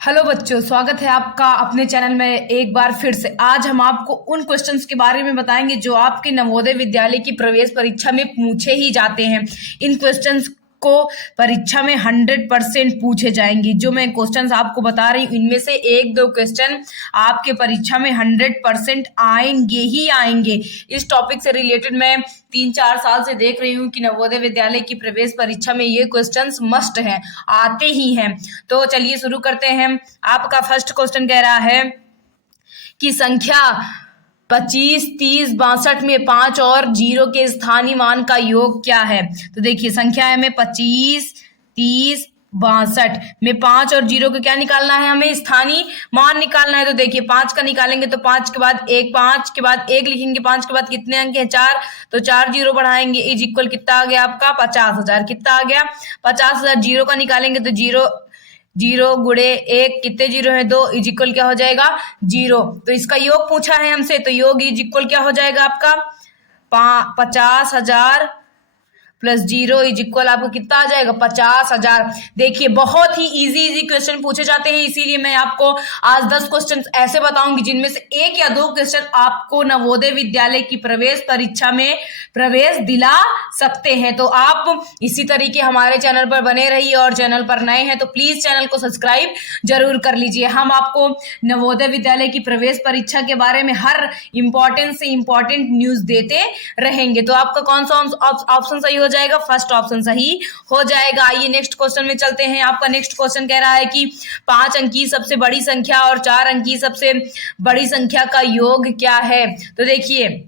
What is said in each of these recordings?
Hello बच्चों, स्वागत है आपका अपने चैनल में एक बार फिर से। आज हम आपको उन क्वेश्चंस के बारे में बताएंगे जो आपके नवोदय विद्यालय की प्रवेश परीक्षा में पूछे ही जाते हैं। इन क्वेश्चंस को परीक्षा में 100% पूछे जाएंगे। जो मैं क्वेश्चंस आपको बता रही हूँ इनमें से एक दो क्वेश्चन आपके परीक्षा में 100% आएंगे ही आएंगे। इस टॉपिक से रिलेटेड मैं 3-4 साल से देख रही हूँ कि नवोदय विद्यालय की प्रवेश परीक्षा में ये क्वेश्चंस मस्ट हैं, आते ही हैं। तो चलिए शुरू करते हैं। आपका फर्स्ट क्वेश्चन कह रहा है कि संख्या 25, 30, 62 में 5 और 0 के स्थानीय मान का योग क्या है। तो देखिए संख्या में 25, 30, 62 में 5 और 0 को क्या निकालना है, हमें स्थानीय मान निकालना है। तो देखिए 5 का निकालेंगे तो 5 के बाद 1, 5 के बाद 1 लिखेंगे, 5 के बाद कितने अंक हैं 4, तो 4 0 बढ़ाएंगे इज इक्वल कितना आ गया आपका 50,000। कितना आ गया 50,000। 0 का निकालेंगे तो 0 0 गुणे 1 कितने 0 है 2 इज इक्वल क्या हो जाएगा 0। तो इसका योग पूछा है हमसे, तो योग इज इक्वल क्या हो जाएगा आपका 50,000 प्लस 0 इज इक्वल आपको कितना आ जाएगा 50,000। देखिए बहुत ही इजी क्वेश्चन पूछे जाते हैं, इसीलिए मैं आपको आज 10 क्वेश्चन ऐसे बताऊंगी जिनमें से 1 या 2 क्वेश्चन आपको नवोदय विद्यालय की प्रवेश परीक्षा में प्रवेश दिला सकते हैं। तो आप इसी तरीके हमारे चैनल पर बने रहिए, और चैनल पर नए हैं तो प्लीज चैनल को सब्सक्राइब जरूर कर लीजिए। हम आपको नवोदय विद्यालय की प्रवेश परीक्षा के बारे में हर इंपॉर्टेंट से इंपॉर्टेंट न्यूज देते रहेंगे। तो आपका कौन सा ऑप्शन सही हो जाएगा, फर्स्ट ऑप्शन सही हो जाएगा। आइए नेक्स्ट क्वेश्चन में चलते हैं। आपका नेक्स्ट क्वेश्चन कह रहा है कि 5 अंकी सबसे बड़ी संख्या और 4 अंकी सबसे बड़ी संख्या का योग क्या है। तो देखिए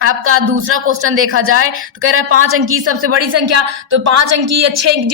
आपका दूसरा क्वेश्चन देखा जाए तो कह रहा है 5 अंकी सबसे बड़ी संख्या, तो 5 अंकी या 6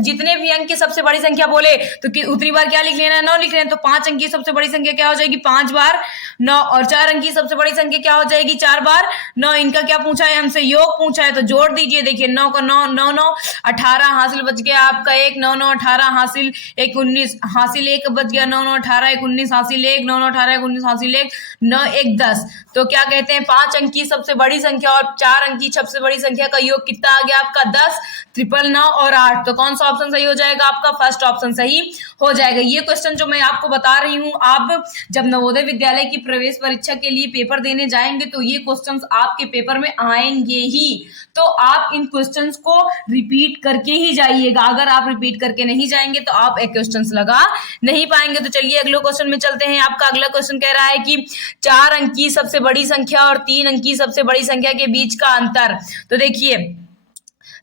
जितने भी अंक की सबसे बड़ी संख्या बोले तो उतनी बार क्या लिख लेना है 9 लिख लेना है। तो 5 अंकी सबसे बड़ी संख्या क्या हो जाएगी 5 बार 9, और 4 अंकी सबसे बड़ी संख्या क्या हो जाएगी 4 बार 9। इनका क्या पूछा है हमसे, योग पूछा है, तो जोड़ दीजिए। देखिए 9 का 9 9 9 18 हासिल बच गया आपका 1, 9 9 18 हासिल 1 19 हासिल 1 बच गया 9 9 18 1 19 हासिल 1 9 9 18 1 19 हासिल 1 9 1 10। तो क्या कहते हैं 5 अंकी सबसे बड़ी संख्या और 4 अंकी सबसे बड़ी संख्या का योग कितना आ गया आपका 10, 999 और 8। तो कौन सा ऑप्शन सही हो जाएगा आपका, फर्स्ट ऑप्शन सही हो जाएगा। ये क्वेश्चन जो मैं आपको बता रही हूँ, आप जब नवोदय विद्यालय की प्रवेश परीक्षा के लिए पेपर देने जाएंगे तो ये क्वेश्चंस आपके पेपर में आएंगे ही। तो आप इन क्वेश्चंस को रिपीट करके ही जाइएगा। अगर आप रिपीट करके नहीं जाएंगे तो आप एक क्वेश्चंस लगा नहीं पाएंगे। तो चलिए अगले क्वेश्चन में चलते हैं। आपका अगला क्वेश्चन कह रहा है कि 4 अंकी सबसे बड़ी संख्या और 3 अंकी सबसे बड़ी संख्या के बीच का अंतर। तो देखिए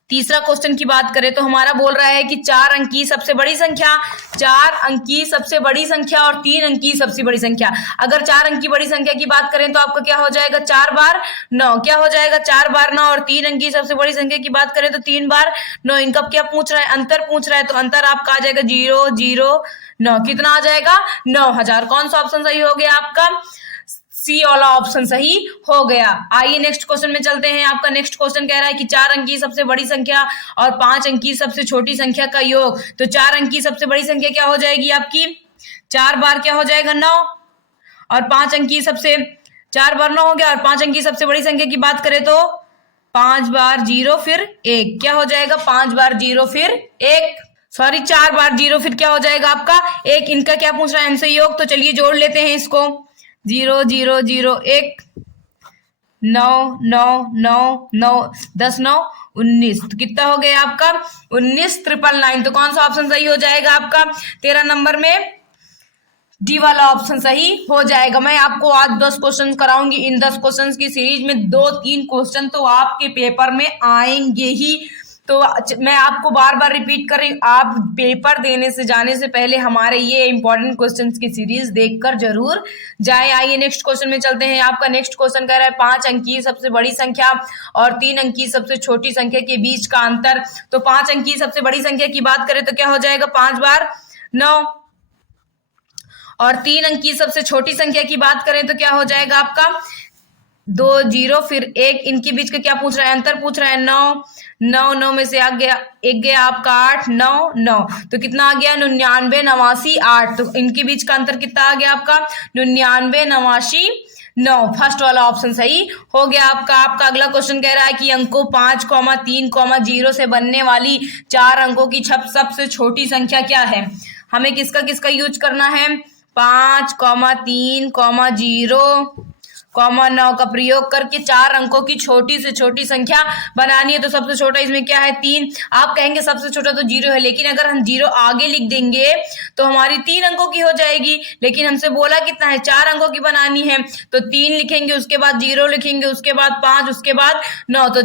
तीसरा क्वेश्चन की बात करें तो हमारा बोल रहा है कि 4 अंकी सबसे बड़ी संख्या, 4 अंकी सबसे बड़ी संख्या और 3 अंकी सबसे बड़ी संख्या। अगर 4 अंकी बड़ी संख्या की बात करें तो आपका क्या हो जाएगा 4 बार 9, क्या हो जाएगा 4 बार 9, और 3 अंकी सबसे बड़ी संख्या की बात करें तो 3 बार 9। इनका क्या पूछ रहा है, अंतर पूछ रहा है, तो अंतर आपका आ जाएगा 0 0 9। कितना आ जाएगा 9000। कौन सा ऑप्शन सही हो गया आपका, सी वाला ऑप्शन सही हो गया। आइए नेक्स्ट क्वेश्चन में चलते हैं। आपका नेक्स्ट क्वेश्चन कह रहा है कि 4 अंकी सबसे बड़ी संख्या और 5 अंकी सबसे छोटी संख्या का योग। तो 4 अंकी सबसे बड़ी संख्या क्या हो जाएगी आपकी 4 बार क्या हो जाएगा 9, और 5 अंकी सबसे 4 बार 9 हो गया, और 5 अंकी सबसे बड़ी संख्या की बात करें तो 5 बार 0 फिर 1, क्या हो जाएगा 5 बार 0 फिर 1, सॉरी 4 बार 0 फिर क्या हो जाएगा आपका 1। इनका क्या पूछ रहा है हमसे योग, तो चलिए जोड़ लेते हैं इसको। 0 0 0 1 9 9 9 9 10 9 19। तो कितना हो गया आपका 19 999। तो कौन सा ऑप्शन सही हो जाएगा आपका 13 नंबर में डी वाला ऑप्शन सही हो जाएगा। मैं आपको आज 10 क्वेश्चन कराऊंगी। इन 10 क्वेश्चन की सीरीज में 2-3 क्वेश्चन तो आपके पेपर में आएंगे ही। तो मैं आपको बार बार रिपीट कर रही हूँ, आप पेपर देने से जाने से पहले हमारे ये इंपॉर्टेंट क्वेश्चंस की सीरीज देखकर जरूर जाएं। आइए नेक्स्ट क्वेश्चन में चलते हैं। आपका नेक्स्ट क्वेश्चन कह रहा है 5 अंकी सबसे बड़ी संख्या और 3 अंकी सबसे छोटी संख्या के बीच का अंतर। तो 5 अंकी सबसे बड़ी संख्या की बात करें तो क्या हो जाएगा 5 बार 9, और 3 अंकी सबसे छोटी संख्या की बात करें तो क्या हो जाएगा आपका 2 0 फिर 1। इनके बीच का क्या पूछ रहा है, अंतर पूछ रहा है 9 9 9 में से आ गया एक गया आपका 8 9 9। तो कितना आ गया 99 89 8। तो इनके बीच का अंतर कितना आ गया आपका 99 89 9। फर्स्ट वाला ऑप्शन सही हो गया आपका। अगला क्वेश्चन कह रहा है कि अंकों 5, 3, 0 से बनने वाली 4 अंकों की सबसे छोटी संख्या क्या है। हमें किसका किसका यूज करना है, 5, 3, 0, 9 का प्रयोग करके 4 अंकों की छोटी से छोटी संख्या बनानी है। तो सबसे छोटा इसमें क्या है, 3। आप कहेंगे सबसे छोटा तो 0 है, लेकिन अगर हम 0 आगे लिख देंगे तो हमारी 3 अंकों की हो जाएगी, लेकिन हमसे बोला कितना है, 4 अंकों की बनानी है। तो 3 लिखेंगे, उसके बाद 0 लिखेंगे, उसके बाद 5, उसके बाद 9। तो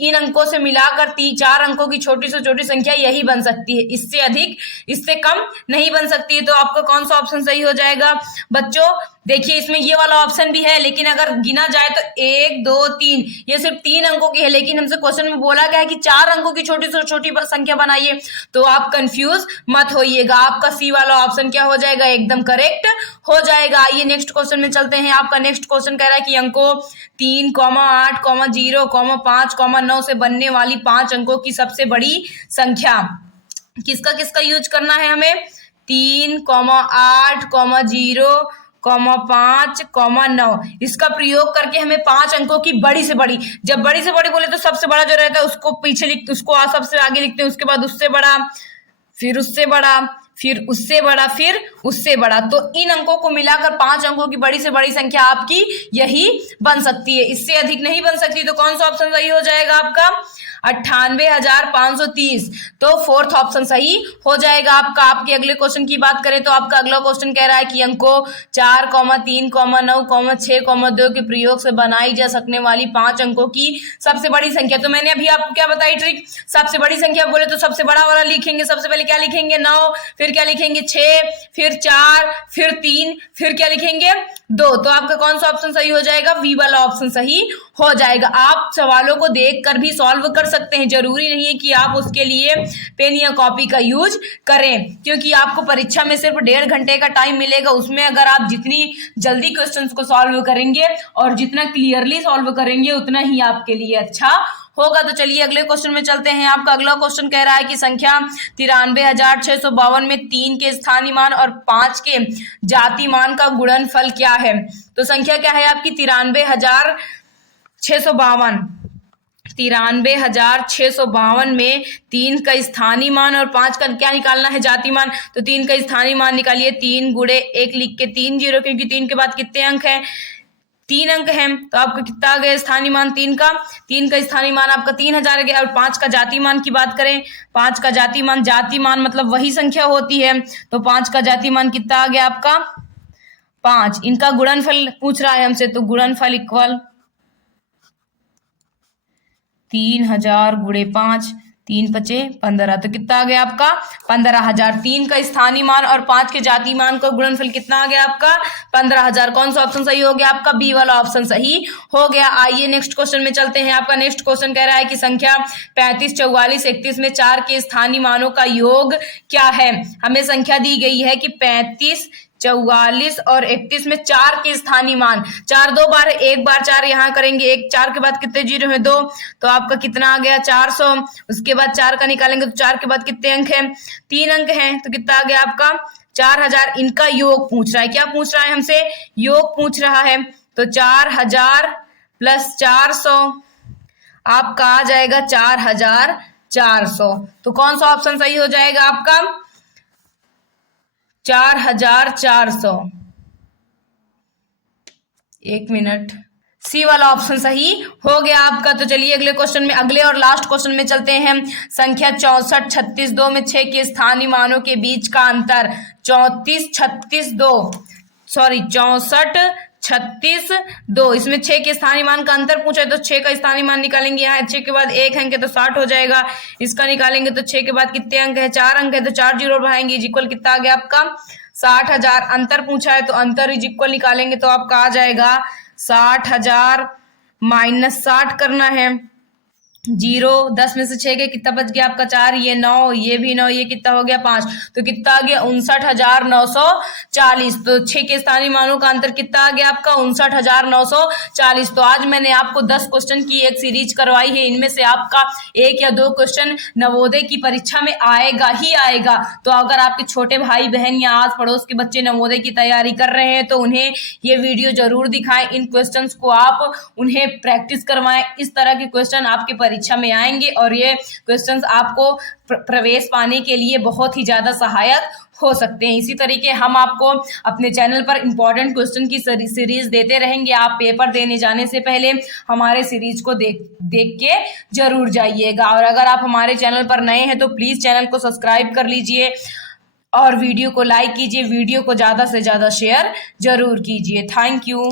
इन अंकों से मिलाकर 4 अंकों की छोटी से छोटी संख्या यही बन सकती है, इससे अधिक, इससे कम नहीं बन सकती है। तो आपका कौन सा ऑप्शन सही हो जाएगा बच्चों? देखिए इसमें ये वाला ऑप्शन भी है, लेकिन अगर गिना जाए तो 1, 2, 3, ये सिर्फ 3 अंकों की है, लेकिन हमसे क्वेश्चन में बोला गया है कि 4 अंकों की छोटी से छोटी संख्या बनाइए। तो आप कंफ्यूज मत होइएगा, आपका सी वाला ऑप्शन क्या हो जाएगा, एकदम करेक्ट हो जाएगा। आइए नेक्स्ट क्वेश्चन में चलते हैं। आपका नेक्स्ट क्वेश्चन कह रहा है कि अंकों 3, 8, 0, 5, 9 से बनने वाली 5 अंकों की सबसे बड़ी संख्या। किसका किसका यूज करना है हमें, 3, 8, 0, 5, 9, इसका प्रयोग करके हमें 5 अंकों की बड़ी से बड़ी, जब बड़ी से बड़ी बोले तो सबसे बड़ा जो रहता है उसको पीछे लिखते, उसको सबसे आगे लिखते हैं, उसके बाद उससे बड़ा, फिर उससे बड़ा, फिर उससे बड़ा, फिर उससे बड़ा। तो इन अंकों को मिलाकर 5 अंकों की बड़ी से बड़ी संख्या आपकी यही बन सकती है, इससे अधिक नहीं बन सकती। तो कौन सा ऑप्शन सही हो जाएगा आपका, 98,530। तो 4th ऑप्शन सही हो जाएगा आपका। आपके अगले क्वेश्चन की बात करें तो आपका अगला क्वेश्चन कह रहा है कि अंकों 4, 3, 9, 6, 2 के प्रयोग से बनाई जा सकने वाली 5 अंकों की सबसे बड़ी संख्या। तो मैंने अभी आपको क्या बताई ट्रिक, सबसे बड़ी संख्या बोले तो सबसे बड़ा वाला लिखेंगे, सबसे पहले क्या लिखेंगे 9, फिर क्या लिखेंगे 6, फिर 4, फिर 3, फिर क्या लिखेंगे 2। तो आपका कौन सा ऑप्शन सही हो जाएगा, वी वाला ऑप्शन सही हो जाएगा। आप सवालों को देखकर भी सॉल्व कर सकते हैं, जरूरी नहीं है कि आप उसके लिए पेन या कॉपी का यूज करें, क्योंकि आपको परीक्षा में सिर्फ 1.5 घंटे का टाइम मिलेगा। उसमें अगर आप जितनी जल्दी क्वेश्चंस को सॉल्व करेंगे और जितना क्लियरली सॉल्व करेंगे उतना ही आपके लिए अच्छा होगा। तो चलिए अगले क्वेश्चन में चलते हैं। आपका अगला क्वेश्चन कह रहा है कि संख्या 93,652 में 3 के स्थानीय मान और 5 के जाति मान का गुणनफल क्या है। तो संख्या क्या है आपकी 93,652 में 3 का स्थानीय मान और 5 का क्या निकालना है, जाति मान। तो 3 का स्थानीय मान निकालिए, 3 गुणे 1 लिख के 3 0, क्योंकि 3 के बाद कितने अंक हैं, 3 अंक हैं। तो आपका कितना आ गया स्थानीय मान 3 का स्थानीय मान आपका 3000 गया। और 5 का जाति मान की बात करें, 5 का जाति मान मतलब वही संख्या होती है। तो 5 का जाति मान कितना आ गया आपका 5। इनका गुणनफल पूछ रहा है हमसे, तो गुणनफल इक्वल 3000 गुणे 5, 3 × 5 = 15। तो कितना आ गया आपका 15,000। 3 का स्थानीय मान और 5 के जाति मान का गुणनफल कितना आ गया आपका 15,000। कौन सा ऑप्शन सही हो गया आपका, बी वाला ऑप्शन सही हो गया। आइए नेक्स्ट क्वेश्चन में चलते हैं। आपका नेक्स्ट क्वेश्चन कह रहा है कि संख्या 35, 44, 31 में 4 के स्थानीय मानों का योग क्या है। हमें संख्या दी गई है कि 35, 44 और 31 में 4 के स्थानीय मान, 4 2 बार, 1 बार 4 यहाँ करेंगे, 1 4 के बाद कितने जीरो है 2, तो आपका कितना आ गया 400। उसके बाद 4 का निकालेंगे तो 4 के बाद कितने अंक हैं, 3 अंक हैं, तो कितना आ गया आपका 4000। इनका योग पूछ रहा है, क्या पूछ रहा है हमसे, योग पूछ रहा है। तो 4000 + 400 आपका आ जाएगा 4400। तो कौन सा ऑप्शन सही हो जाएगा आपका 4400। 1 मिनट, सी वाला ऑप्शन सही हो गया आपका। तो चलिए अगले क्वेश्चन में, अगले और लास्ट क्वेश्चन में चलते हैं। संख्या 64, 36, 2 में 6 के स्थानीय मानों के बीच का अंतर। 34, 36, 2 इसमें 6 के स्थानीय मान का अंतर पूछा है, तो 6 का स्थानीय मान निकालेंगे। यहाँ 6 के बाद 1 अंक है तो 60 हो जाएगा। इसका निकालेंगे तो 6 के बाद कितने अंक है, 4 अंक है, तो 4 जीरो बढ़ाएंगे, इक्वल कितना आ गया आपका 60,000। अंतर पूछा है तो अंतर इक्वल निकालेंगे तो आपका आ जाएगा 60,000 - 60 करना है, 0 10 में से 6 के कितना बच गया आपका 4, ये 9, ये भी 9, ये कितना हो गया 5, तो कितना आ गया 59,940। तो 6 के स्थानीय मानों का अंतर कितना आ गया आपका 59,940। तो आज मैंने आपको 10 क्वेश्चन की एक सीरीज करवाई है, इनमें से आपका 1 या 2 क्वेश्चन नवोदय की परीक्षा में आएगा ही आएगा। तो अगर आपके छोटे भाई बहन या आस पड़ोस के बच्चे नवोदय की तैयारी कर रहे हैं तो उन्हें ये वीडियो जरूर दिखाएं, इन क्वेश्चन को आप उन्हें प्रैक्टिस करवाएं। इस तरह के क्वेश्चन आपके परीक्षा में आएंगे और ये क्वेश्चंस आपको प्रवेश पाने के लिए बहुत ही ज़्यादा सहायक हो सकते हैं। इसी तरीके हम आपको अपने चैनल पर इम्पॉर्टेंट क्वेश्चन की सीरीज देते रहेंगे। आप पेपर देने जाने से पहले हमारे सीरीज को देख के जरूर जाइएगा। और अगर आप हमारे चैनल पर नए हैं तो प्लीज़ चैनल को सब्सक्राइब कर लीजिए और वीडियो को लाइक कीजिए, वीडियो को ज़्यादा से ज़्यादा शेयर जरूर कीजिए। Thank you.